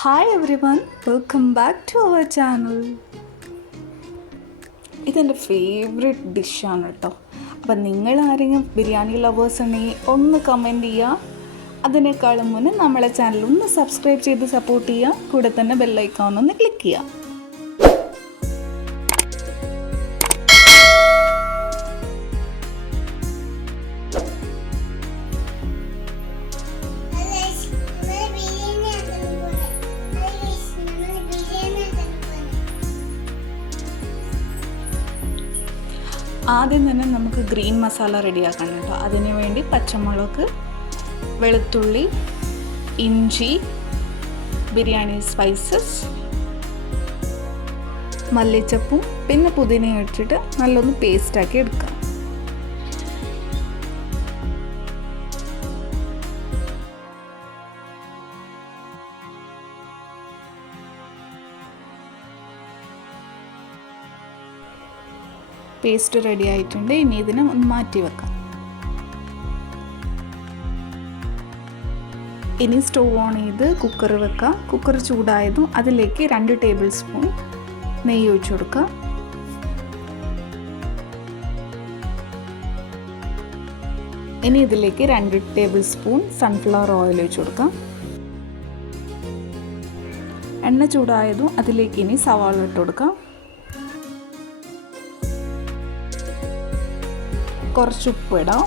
Hi everyone, welcome back to our channel. ഇതെൻ്റെ favourite ഡിഷാണ് കേട്ടോ. അപ്പം നിങ്ങൾ ആരെങ്കിലും ബിരിയാണി ലവേഴ്സ് ഉണ്ടെങ്കിൽ ഒന്ന് കമൻറ്റ് ചെയ്യുക. അതിനേക്കാളും മുന്നേ നമ്മളെ ചാനൽ ഒന്ന് സബ്സ്ക്രൈബ് ചെയ്ത് സപ്പോർട്ട് ചെയ്യുക. കൂടെ തന്നെ ബെല്ലൈക്കോൺ ഒന്ന് ക്ലിക്ക് ചെയ്യുക. ആദ്യം തന്നെ നമുക്ക് ഗ്രീൻ മസാല റെഡിയാക്കണം കേട്ടോ. അതിന് വേണ്ടി പച്ചമുളക്, വെളുത്തുള്ളി, ഇഞ്ചി, ബിരിയാണി സ്പൈസസ്, മല്ലിച്ചപ്പും പിന്നെ പുതിനയും ഇട്ടിട്ട് നല്ലൊന്ന് പേസ്റ്റാക്കി എടുക്കാം. പേസ്റ്റ് റെഡി ആയിട്ടുണ്ട്. ഇനി ഇതിനെ ഒന്ന് മാറ്റി വെക്കാം. ഇനി സ്റ്റവ് ഓൺ ചെയ്ത് കുക്കർ വെക്കാം. കുക്കർ ചൂടായതും അതിലേക്ക് 2 ടേബിൾ സ്പൂൺ നെയ്യ് ഒഴിച്ചു കൊടുക്കുക. ഇനി ഇതിലേക്ക് 2 ടേബിൾ സ്പൂൺ സൺഫ്ലവർ ഓയിൽ ഒഴിച്ചു കൊടുക്കാം. എണ്ണ ചൂടായതും അതിലേക്ക് ഇനി സവാള ഇട്ട് കൊടുക്കാം. കുറച്ച് ഉപ്പിടാം.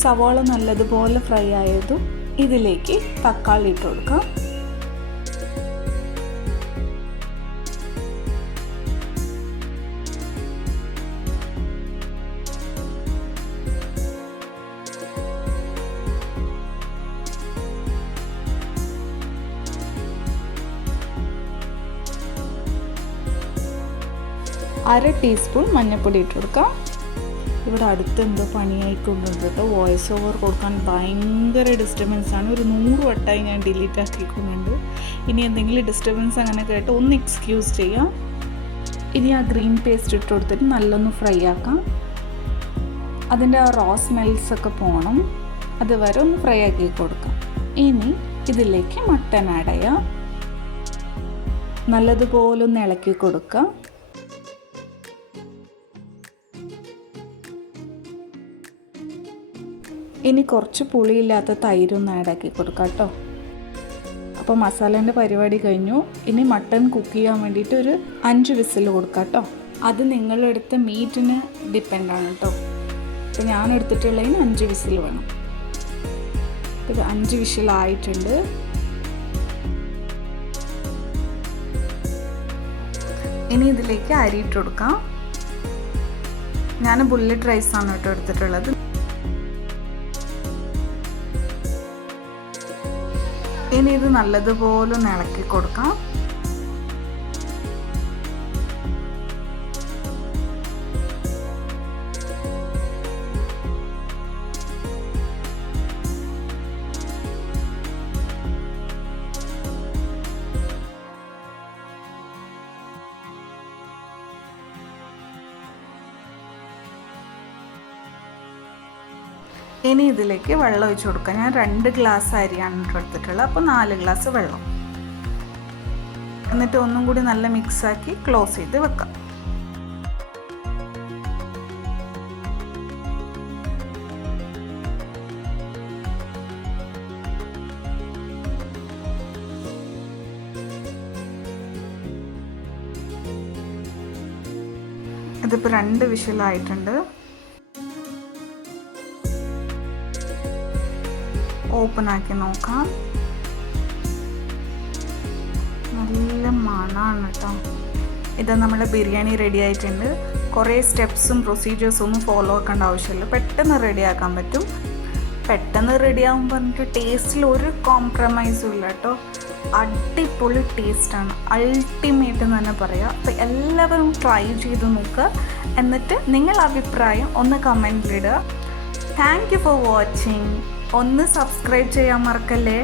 സവാള നല്ലതുപോലെ ഫ്രൈ ആയതും ഇതിലേക്ക് തക്കാളി ഇട്ട് കൊടുക്കാം. അര ടീസ്പൂൺ മഞ്ഞൾപ്പൊടി ഇട്ട് കൊടുക്കാം. ഇവിടെ അടുത്ത് എന്തോ പണിയായിക്കൊണ്ടുണ്ട് കേട്ടോ. വോയിസ് ഓവർ കൊടുക്കാൻ ഭയങ്കര ഡിസ്റ്റർബൻസാണ്. ഒരു 100 വട്ടമായി ഞാൻ ഡിലീറ്റ് ആക്കിക്കൊണ്ടുണ്ട്. ഇനി എന്തെങ്കിലും ഡിസ്റ്റർബൻസ് അങ്ങനെ കേട്ടോ ഒന്ന് എക്സ്ക്യൂസ് ചെയ്യാം. ഇനി ആ ഗ്രീൻ പേസ്റ്റ് ഇട്ട് കൊടുത്തിട്ട് നല്ലൊന്ന് ഫ്രൈ ആക്കാം. അതിൻ്റെ ആ റോ സ്മെൽസൊക്കെ പോകണം. അതുവരെ ഒന്ന് ഫ്രൈ ആക്കി കൊടുക്കാം. ഇനി ഇതിലേക്ക് മട്ടൻ ആഡ് ചെയ്യാം. നല്ലതുപോലെ ഒന്ന് ഇളക്കി കൊടുക്കാം. ഇനി കുറച്ച് പുളിയില്ലാത്ത തൈരൊന്ന് ആഡാക്കി കൊടുക്കാം കേട്ടോ. അപ്പോൾ മസാലേൻ്റെ പരിപാടി കഴിഞ്ഞു. ഇനി മട്ടൺ കുക്ക് ചെയ്യാൻ വേണ്ടിയിട്ട് ഒരു 5 വിസിൽ കൊടുക്കാം കേട്ടോ. അത് നിങ്ങളെടുത്ത മീറ്റിന് ഡിപ്പെൻഡാണ് കേട്ടോ. അപ്പോൾ ഞാൻ എടുത്തിട്ടുള്ളതിന് 5 വിസിൽ വേണം. ഇത് 5 വിസിലായിട്ടുണ്ട്. ഇനി ഇതിലേക്ക് അരി ഇട്ട് കൊടുക്കാം. ഞാൻ ബുള്ളറ്റ് റൈസാണ് കേട്ടോ എടുത്തിട്ടുള്ളത്. ഇനി ഇത് നല്ലതുപോലെ ഒന്ന് ഇളക്കി കൊടുക്കാം. ഇനി ഇതിലേക്ക് വെള്ളം ഒഴിച്ച് കൊടുക്കാം. ഞാൻ 2 ഗ്ലാസ് അരിയാണ് എടുത്തിട്ടുള്ളത്. അപ്പോൾ 4 ഗ്ലാസ് വെള്ളം. എന്നിട്ട് ഒന്നും കൂടി നല്ല മിക്സാക്കി ക്ലോസ് ചെയ്ത് വെക്കാം. ഇതിപ്പോൾ 2 വിസിലായിട്ടുണ്ട്. ഓപ്പൺ ആക്കി നോക്കാം. നല്ല മണമാണ് കേട്ടോ. ഇത് നമ്മുടെ ബിരിയാണി റെഡി ആയിട്ടുണ്ട്. കുറേ സ്റ്റെപ്സും പ്രൊസീജിയേഴ്സും ഒന്നും ഫോളോ ആക്കേണ്ട ആവശ്യമില്ല. പെട്ടെന്ന് റെഡിയാക്കാൻ പറ്റും. പെട്ടെന്ന് റെഡിയാകും പറഞ്ഞിട്ട് ടേസ്റ്റിൽ ഒരു കോംപ്രമൈസും ഇല്ല കേട്ടോ. അടിപൊളി ടേസ്റ്റാണ്. അൾട്ടിമേറ്റ് എന്ന് തന്നെ പറയാം. അപ്പോൾ എല്ലാവരും ട്രൈ ചെയ്ത് നോക്കുക. എന്നിട്ട് നിങ്ങളുടെ അഭിപ്രായം ഒന്ന് കമൻറ്റിലിടുക. Thank you for watching. ഒന്ന് സബ്സ്ക്രൈബ് ചെയ്യാൻ മറക്കല്ലേ.